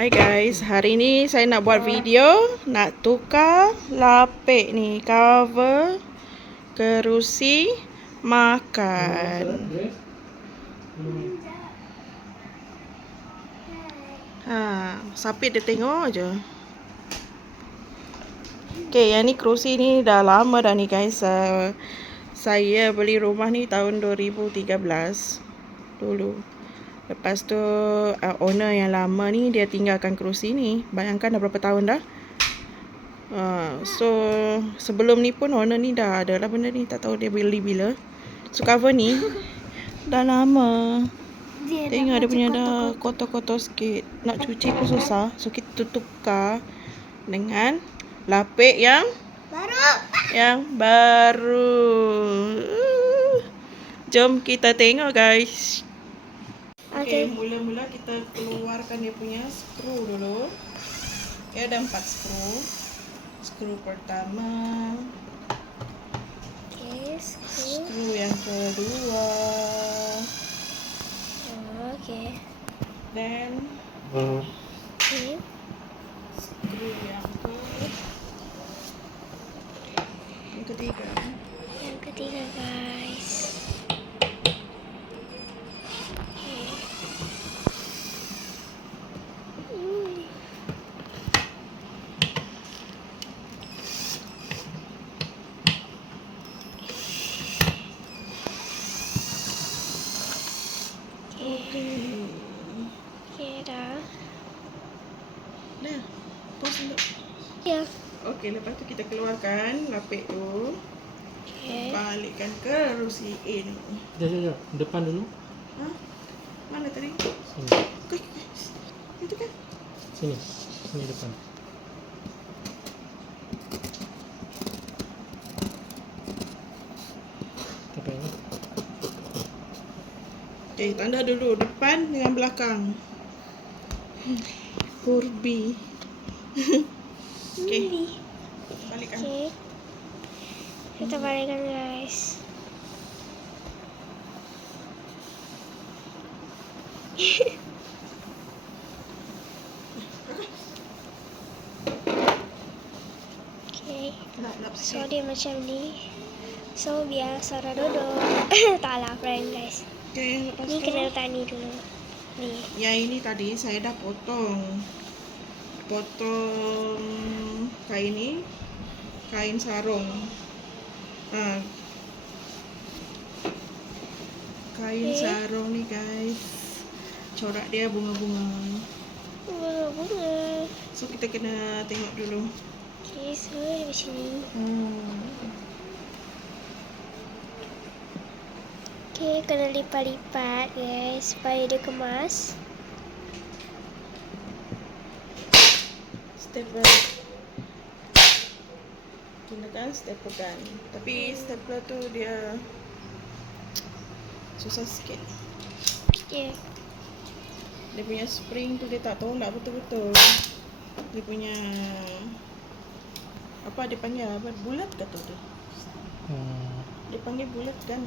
Hai guys, hari ni saya nak buat video nak tukar lapik ni, cover kerusi makan. Sapit dia tengok je. Okay, yang ni kerusi ni dah lama dah ni guys. Saya beli rumah ni tahun 2013 dulu. Lepas tu owner yang lama ni dia tinggalkan kerusi ni. Bayangkan dah berapa tahun dah. So sebelum ni pun owner ni dah ada lah benda ni. Tak tahu dia beli bila. So cover ni dah lama. Tengok dia punya dah kotor-kotor sikit. Nak cuci pun susah. So kita tukar dengan lapik yang baru. Jom kita tengok guys. Okay, mula-mula kita keluarkan dia punya skru dulu. Okay, ada 4 skru. Skru pertama. Okay, skru yang kedua. Okay. Then skru yang ketiga. Yang ketiga guys. Okay, dah. Dah. Pause dulu. Ya. Okay, lepas tu kita keluarkan lapik tu. Okay. Balikkan kerusi A ni. Sekejap. Depan dulu. Mana tadi? Sini. Itu kan? Sini. Sini depan. Tapak ini. Okay, tanda dulu depan dengan belakang. Hurbi. Okay. Balikkan. Okay. Kita balikkan guys. Okay. So dia macam ni. So biar suara duduk. Taklah prank guys. Okay, lepas Ni tu kena letak ni dulu. Ni. yang ini tadi saya dah potong kain ni, kain sarung. Kain sarung ni guys, corak dia bunga-bunga. Bunga-bunga. So kita kena tengok dulu. Okay, so dia macam ni. Okay, kena lipat-lipat guys supaya dia kemas. Stapler. Gunakan stapler gun. Tapi stapler tu dia susah sikit. Yeah. Dia punya spring tu dia tak tolak betul-betul. Dia punya apa dia panggil apa? Bulat ke tu dia? Dia panggil bulat kan?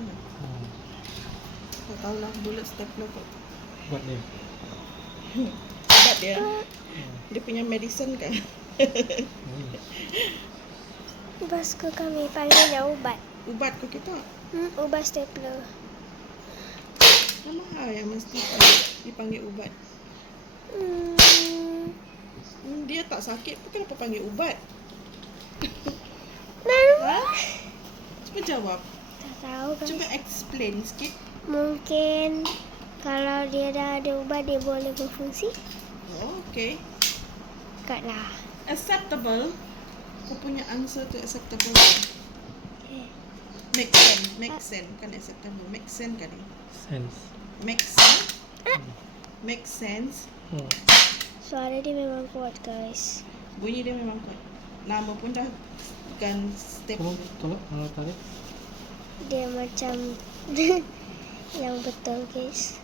Tak tahulah bulat stapler kot. Buat dia. Ubat dia. Dia punya medicine kan? Bosku kami panggilnya ubat. Ubat ke kita? Ubat stapler. Nama yang mesti dipanggil ubat. Dia tak sakit pun kenapa panggil ubat? Cuba jawab. Tak tahu kan. Cuba explain sikit. Mungkin kalau dia dah ada ubat dia boleh berfungsi. Oh, okay. Taklah. Acceptable. Kau punya answer tu acceptable. Okay. Make sense. Make sense. Bukan acceptable. Make sense kan ni? Sense. Make sense. Make sense. Suara dia memang kuat guys. Bunyi dia memang kuat. Nama pun dah bukan step. Tolak. Tarik. Dia macam yang betul guys.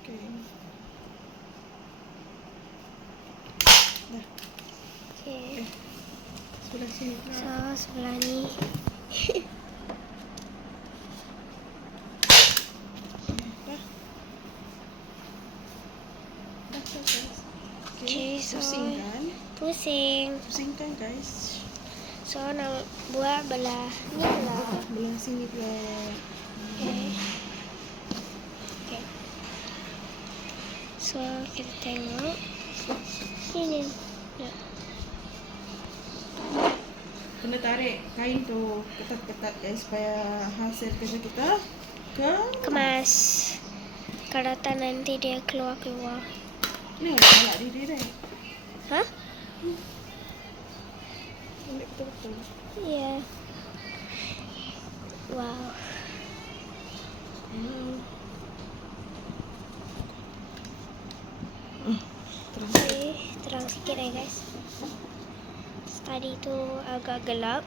Okay. Dah. Okay. Sebelah sini. So sebelah ni. Pusing kan? Pusing Pusing kan guys? So nak buat belah ni lah. Belah sini pula. Okay. So kita tengok sini. Ya. Kena tarik kain tu ketat-ketat guys supaya hasil kerja kita Kemas. Kalau tak nanti dia keluar. ni nak diri dah. Hah? Ambil betul-betul. Ya. Wow. Terus. Okay, terang sikit guys. Tadi tu agak gelap.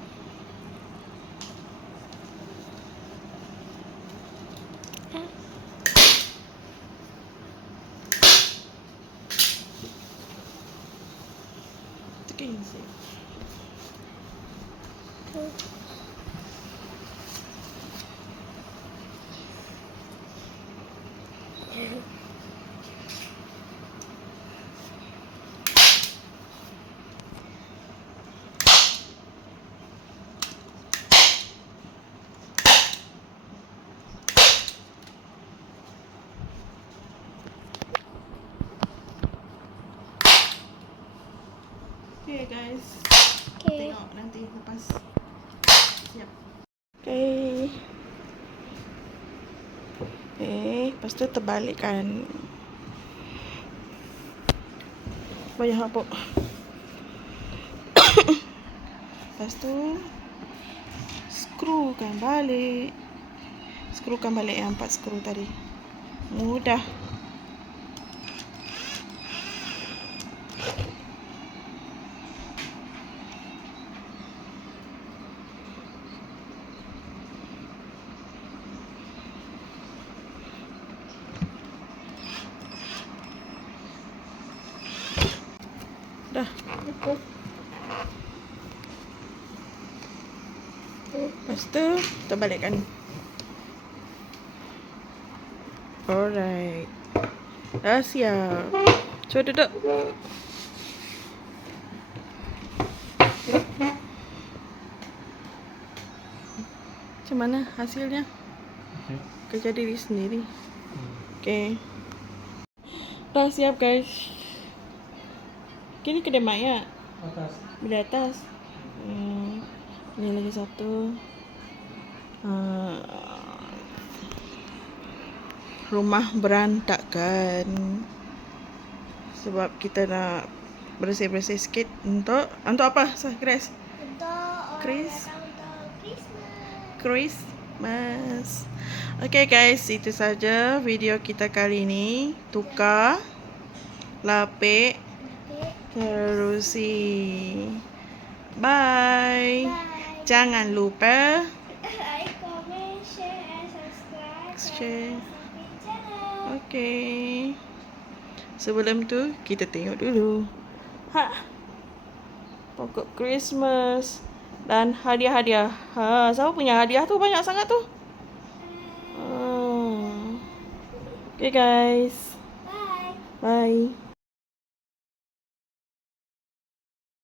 Tekan je. Okay guys. Okay. Tengok nanti lepas siap. Okay. Lepas tu terbalikkan. Banyak hapuk. Lepas tu skrukan balik. Skrukan balik yang 4 skru tadi. Mudah. Dah. Lepas tu terbalikkan. Alright. Dah siap. Cuba duduk. Macam mana hasilnya? Okay. Kerja diri sendiri. Hmm. Okay. Dah siap guys. Kini kedai mic ya? Atas. Di atas. Ini lagi satu. Rumah berantakan. Sebab kita nak bersih-bersih sikit untuk apa? Grace? Untuk Chris? untuk Christmas. Christmas. Okay guys, itu saja video kita kali ini. Tukar lapik kerusi. Bye. Jangan lupa Like, comment, share, and subscribe. share. Channel. Okay. Sebelum tu kita tengok dulu. Pokok Christmas dan hadiah-hadiah. Siapa punya hadiah tu banyak sangat tu? Okay guys. Bye. Bye.